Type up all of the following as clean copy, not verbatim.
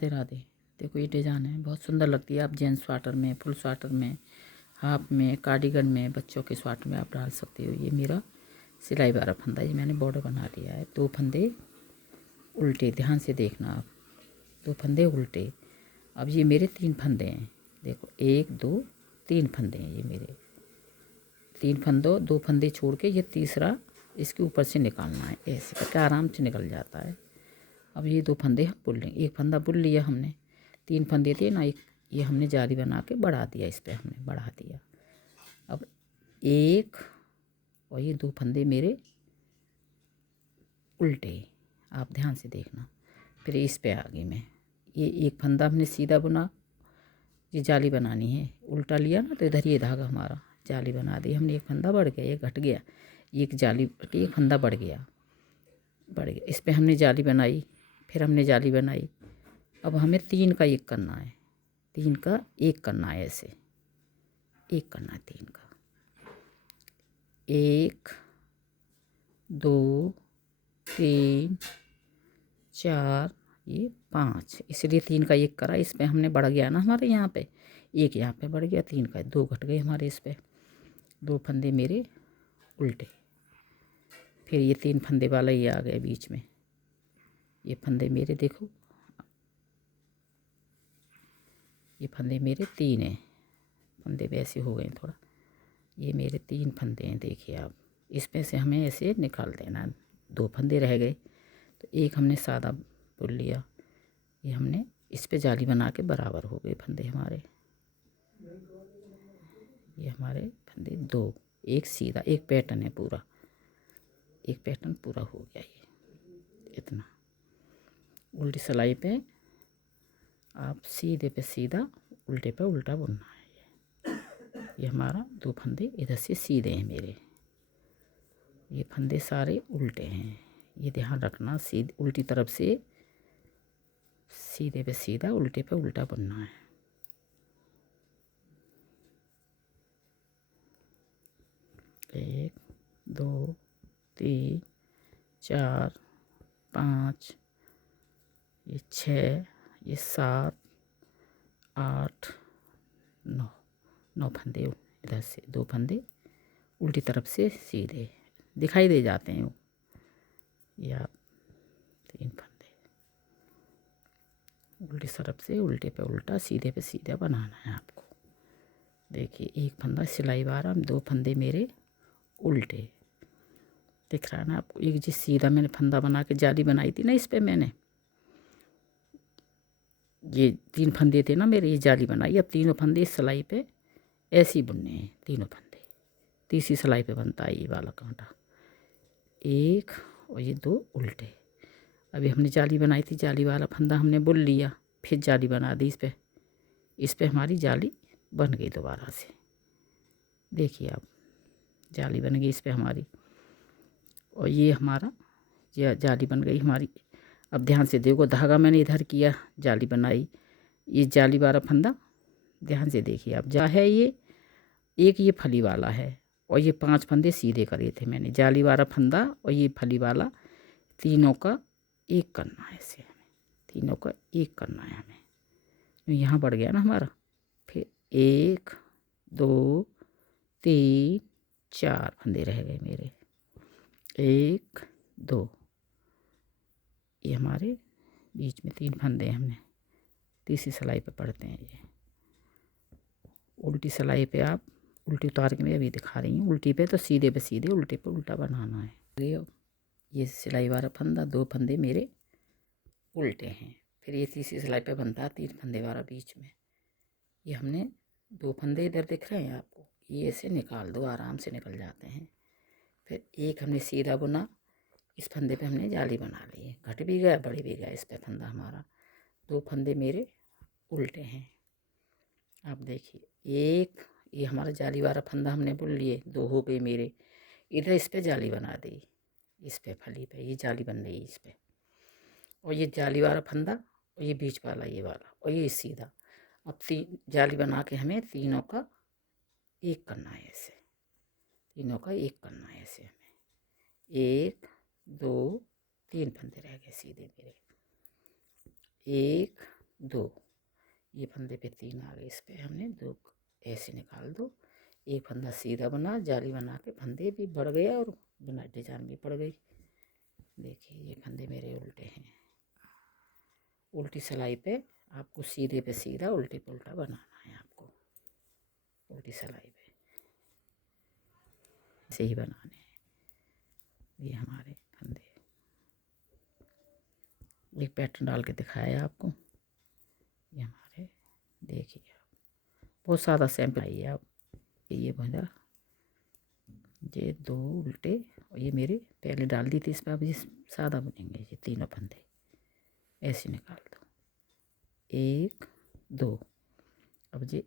राधे राधे। देखो ये डिज़ाइन है, बहुत सुंदर लगती है। आप जेंट्स स्वेटर में, फुल स्वेटर में, हाफ में, कार्डिगन में, बच्चों के स्वेटर में आप डाल सकते हो। ये मेरा सिलाई वाला फंदा, ये मैंने बॉर्डर बना लिया है। 2 फंदे उल्टे, ध्यान से देखना आप, 2 फंदे उल्टे। अब ये मेरे 3 फंदे हैं, देखो 1 2 3 फंदे हैं ये मेरे। 3 फंदों, 2 फंदे छोड़ के ये तीसरा इसके ऊपर से निकालना है, ऐसे करके आराम से निकल जाता है। अब ये 2 फंदे हम बुन लेंगे। 1 फंदा बुन लिया हमने, 3 फंदे थे ना, एक ये हमने जाली बना के बढ़ा दिया, इस पर हमने बढ़ा दिया। अब 1 और ये 2 फंदे मेरे उल्टे, आप ध्यान से देखना। फिर इस पे आगे में ये 1 फंदा हमने सीधा बुना, ये जाली बनानी है, उल्टा लिया ना तो इधर ये धागा हमारा जाली बना दी हमने। 1 फंदा बढ़ गया, ये घट गया, एक जाली, 1 फंदा बढ़ गया, इस पे हमने जाली बनाई, फिर हमने जाली बनाई। अब हमें 3 का 1 करना है, 3 का 1 करना है, ऐसे 1 करना है 3 का। 1 2 3 4 ये 5, इसलिए 3 का 1 करा। इस पे हमने बढ़ गया ना हमारे यहाँ पे, 1 यहाँ पे बढ़ गया, 3 का 2 घट गए हमारे इस पे। 2 फंदे मेरे उल्टे, फिर ये 3 फंदे वाला ये आ गया बीच में। ये फंदे मेरे देखो, ये फंदे मेरे 3 हैं, फंदे वैसे हो गए थोड़ा। ये मेरे 3 फंदे हैं, देखिए आप। इसमें से हमें ऐसे निकाल देना, 2 फंदे रह गए तो 1 हमने सादा बुन लिया, ये हमने इस पे जाली बना के बराबर हो गए फंदे हमारे। ये हमारे फंदे 2, 1 सीधा, 1 पैटर्न है पूरा, 1 पैटर्न पूरा हो गया। ये इतना उल्टी सिलाई पे आप सीधे पे सीधा, उल्टे पे उल्टा बुनना है। ये हमारा 2 फंदे इधर से सीधे हैं मेरे, ये फंदे सारे उल्टे हैं, ये ध्यान रखना। सीधे उल्टी तरफ से सीधे पे सीधा, उल्टे पे उल्टा बुनना है। एक 2 3 4 5 ये 6 ये 7 8 9 फंदे इधर से, 2 फंदे उल्टी तरफ से सीधे दिखाई दे जाते हैं वो। ये आप 3 फंदे उल्टी तरफ से उल्टे पे उल्टा, सीधे पे सीधा बनाना है आपको। देखिए 1 फंदा सिलाई वाला, 2 फंदे मेरे उल्टे, दिख रहा है ना आपको। एक जी सीधा मैंने फंदा बना के जाली बनाई थी ना, इस पे मैंने ये 3 फंदे थे ना मेरे, ये जाली बनाई। अब तीनों फंदे इस सिलाई पे ऐसे ही बुनने हैं, तीनों फंदे। तीसरी सिलाई पे बनता है ये वाला कांटा, 1 और ये 2 उल्टे। अभी हमने जाली बनाई थी, जाली वाला फंदा हमने बुन लिया, फिर जाली बना दी इस पे हमारी जाली बन गई दोबारा से। देखिए आप, जाली बन गई इस पे हमारी, और ये हमारा जाली बन गई हमारी। अब ध्यान से देखो, धागा मैंने इधर किया, जाली बनाई, ये जाली वाला फंदा ध्यान से देखिए आप। जा है ये एक, ये फली वाला है, और ये 5 फंदे सीधे करे थे मैंने, जाली वाला फंदा और ये फली वाला, तीनों का 1 करना है ऐसे हमें, तीनों का 1 करना है हमें। यहाँ बढ़ गया ना हमारा, फिर 1 2 3 4 फंदे रह गए मेरे, 1 2, ये हमारे बीच में 3 फंदे हमने तीसरी सिलाई पे पढ़ते हैं। ये उल्टी सिलाई पे आप, उल्टी उतार के मैं अभी दिखा रही हूँ, उल्टी पे तो सीधे पे सीधे, उल्टे पे उल्टा बनाना है। ये सिलाई वाला फंदा, 2 फंदे मेरे उल्टे हैं, फिर ये तीसरी सिलाई पे बनता है 3 फंदे वाला बीच में। ये हमने 2 फंदे इधर दिख रहे हैं आपको, ये ऐसे निकाल दो, आराम से निकल जाते हैं। फिर 1 हमने सीधा बुना, इस फंदे पे हमने जाली बना ली है, घट भी गया बढ़ भी गया इस पे फंदा हमारा। 2 फंदे मेरे उल्टे हैं, आप देखिए। 1 ये हमारा जाली वाला फंदा हमने बुन लिए, 2 हो गए मेरे। इधर इस पे जाली बना दी, इस पे फली पे ये जाली बन रही है इस पे, और ये जाली वाला फंदा और ये बीच वाला ये वाला, और ये सीधा। अब 3 जाली बना के हमें तीनों का 1 करना है ऐसे, तीनों का 1 करना है ऐसे हमें। 1 2 3 फंदे रह गए सीधे मेरे, 1 दो, ये फंदे पे 3 आ गए, इस पे हमने 2 ऐसे निकाल दो। एक फंदा सीधा बना, जाली बना के फंदे भी बढ़ गया और बिना डिजाइन भी पड़ गई। देखिए ये फंदे मेरे उल्टे हैं। उल्टी सिलाई पे आपको सीधे पे सीधा, उल्टे पे उल्टा बनाना है आपको। उल्टी सिलाई पे ऐसे ही बनाने हैं ये हमारे फंदे। एक पैटर्न डाल के दिखाया आपको, ये हमारे देखिए आप, बहुत सादा सैंपल आइए आप। ये बना, ये 2 उल्टे और ये मेरे पहले डाल दी थी इस पर। अब ये सादा बनेंगे, ये तीनों फंदे ऐसे निकाल दो, 1 2। अब ये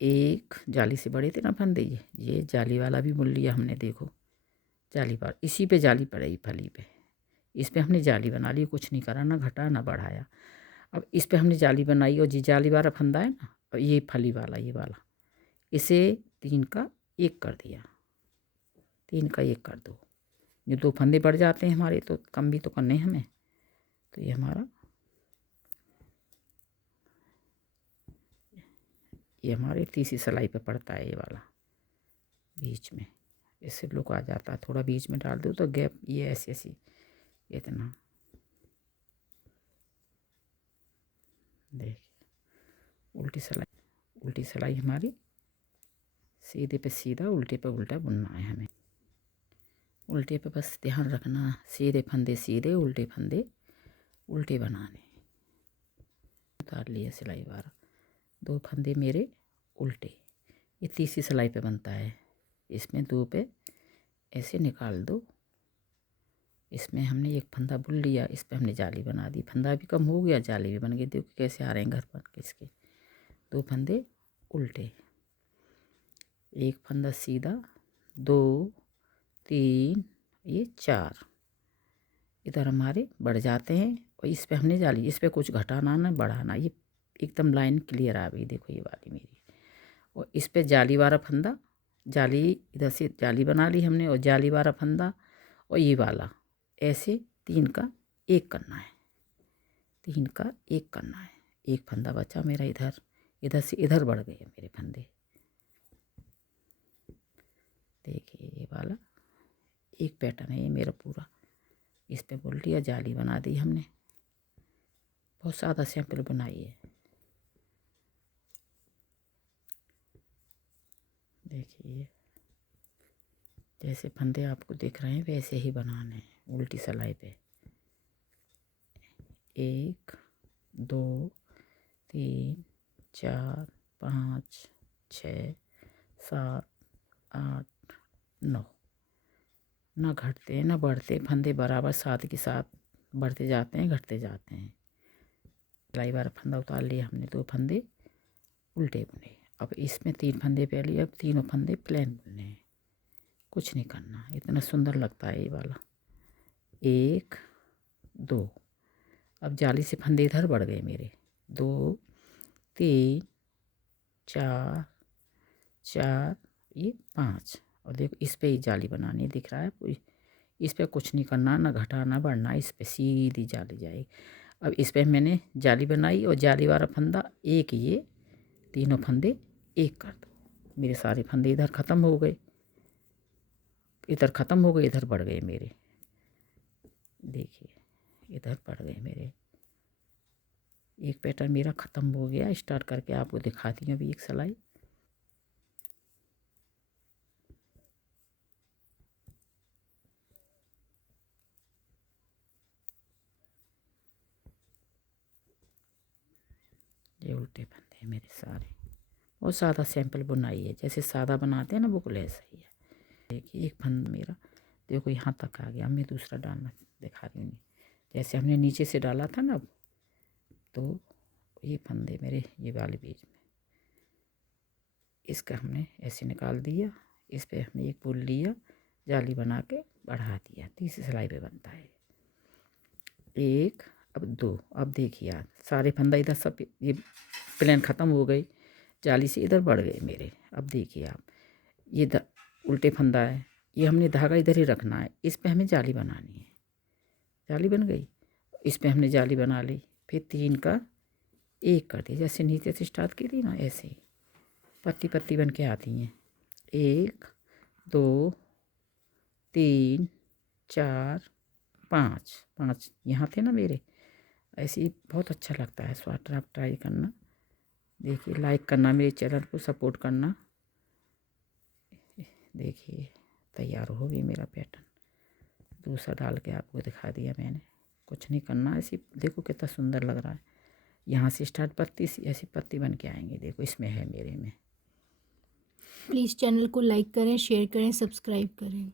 एक जाली से बड़े थे ना फंदे, ये जाली वाला भी बुन लिया हमने। देखो जाली पर, इसी पे जाली पड़ेगी फली पे, इस पे हमने जाली बना ली, कुछ नहीं करा, ना घटा ना बढ़ाया। अब इस पे हमने जाली बनाई और जी जाली वाला फंदा है ना, और ये फली वाला, ये वाला, इसे 3 का 1 कर दिया, 3 का 1 कर दो। ये 2 फंदे बढ़ जाते हैं हमारे, तो कम भी तो करने हैं हमें। तो ये हमारा, ये हमारे तीसरी सिलाई पे पड़ता है, ये वाला बीच में, इससे लुक आ जाता है। थोड़ा बीच में डाल दो तो गैप, ये ऐसी ऐसी इतना। देखिए उल्टी सिलाई हमारी सीधे पे सीधा, उल्टे पे उल्टा बुनना है हमें। उल्टे पे बस ध्यान रखना, सीधे फंदे सीधे, उल्टे फंदे उल्टे बनाने। उतार लिया सिलाई वाला, 2 फंदे मेरे उल्टे, ये तीसरी सिलाई पे बनता है। इसमें 2 पे ऐसे निकाल दो, इसमें हमने एक फंदा बुन लिया, इस पे हमने जाली बना दी, फंदा भी कम हो गया, जाली भी बन गई। देखो कैसे आ रहे हैं घर पर किसके, 2 फंदे उल्टे, एक फंदा सीधा, 2 3, ये 4 इधर हमारे बढ़ जाते हैं। और इस पे हमने जाली, इस पे कुछ घटाना ना बढ़ाना, ये एकदम लाइन क्लियर आ गई। देखो ये वाली मेरी, और इस पे जाली वाला फंदा, जाली इधर से जाली बना ली हमने, और जाली वाला फंदा और ये वाला, ऐसे 3 का 1 करना है, 3 का 1 करना है। एक फंदा बचा मेरा इधर, इधर से इधर बढ़ गए मेरे फंदे। देखिए ये वाला एक पैटर्न है ये मेरा पूरा, इस पे बोल लिया, जाली बना दी हमने। बहुत सादा सैंपल बनाई है। देखिए जैसे फंदे आपको दिख रहे हैं वैसे ही बनाने हैं उल्टी सिलाई पे। 1 2 3 4 5 6 7 8 9, ना घटते ना बढ़ते फंदे, बराबर साथ के साथ बढ़ते जाते हैं, घटते जाते हैं। सिलाई वाला फंदा उतार लिया हमने, 2 फंदे उल्टे बुने। अब इसमें 3 फंदे पहले, अब तीनों फंदे प्लेन बुनने हैं, कुछ नहीं करना। इतना सुंदर लगता है ये वाला। 1 2, अब जाली से फंदे इधर बढ़ गए मेरे, 2 3 4 4, ये 5। और देखो इस पे ही जाली बनानी, दिख रहा है पूरी, इस पे कुछ नहीं करना, ना घटा ना बढ़ना, इस पे सीधी जाली जाएगी। अब इस पे मैंने जाली बनाई और जाली वाला फंदा एक, ये तीनों फंदे 1 कर दो। मेरे सारे फंदे इधर ख़त्म हो गए, इधर ख़त्म हो गए, इधर बढ़ गए मेरे। देखिए इधर बढ़ गए मेरे, एक पैटर्न मेरा ख़त्म हो गया। स्टार्ट करके आपको दिखाती हूँ अभी एक सिलाई। ये उल्टे फंदे हैं मेरे सारे, और सादा सैंपल बुनाई है, जैसे सादा बनाते हैं ना बिल्कुल ऐसा ही है। देखिए एक फंदा मेरा देखो यहाँ तक आ गया। मैं दूसरा डालना दिखा रही हूँ, जैसे हमने नीचे से डाला था ना, तो ये फंदे मेरे ये वाले बीच में, इसका हमने ऐसे निकाल दिया, इस पे हमने एक पुल लिया, जाली बना के बढ़ा दिया, तीसरी सिलाई पे बनता है। 1 अब 2, अब देखिए यार सारे फंदा इधर सब ये प्लेन ख़त्म हो गई, जाली से इधर बढ़ गए मेरे। अब देखिए आप, ये उल्टे फंदा है, ये हमने धागा इधर ही रखना है, इस पे हमें जाली बनानी है। जाली बन गई, इस पे हमने जाली बना ली, फिर 3 का एक कर दिया, जैसे नीचे से स्टार्ट की थी ना ऐसे ही पत्ती पत्ती बन के आती हैं। 1 2 3 4 5 5 यहाँ थे ना मेरे। ऐसे ही बहुत अच्छा लगता है स्वेटर, आप ट्राई करना। देखिए, लाइक करना, मेरे चैनल को सपोर्ट करना। देखिए तैयार हो गई मेरा पैटर्न। दूसरा डाल के आपको दिखा दिया मैंने। कुछ नहीं करना, ऐसी देखो कितना सुंदर लग रहा है। यहाँ से स्टार्ट पत्ती सी ऐसी पत्ती बन के आएंगे। देखो इसमें है मेरे में। प्लीज़ चैनल को लाइक करें, शेयर करें, सब्सक्राइब करें।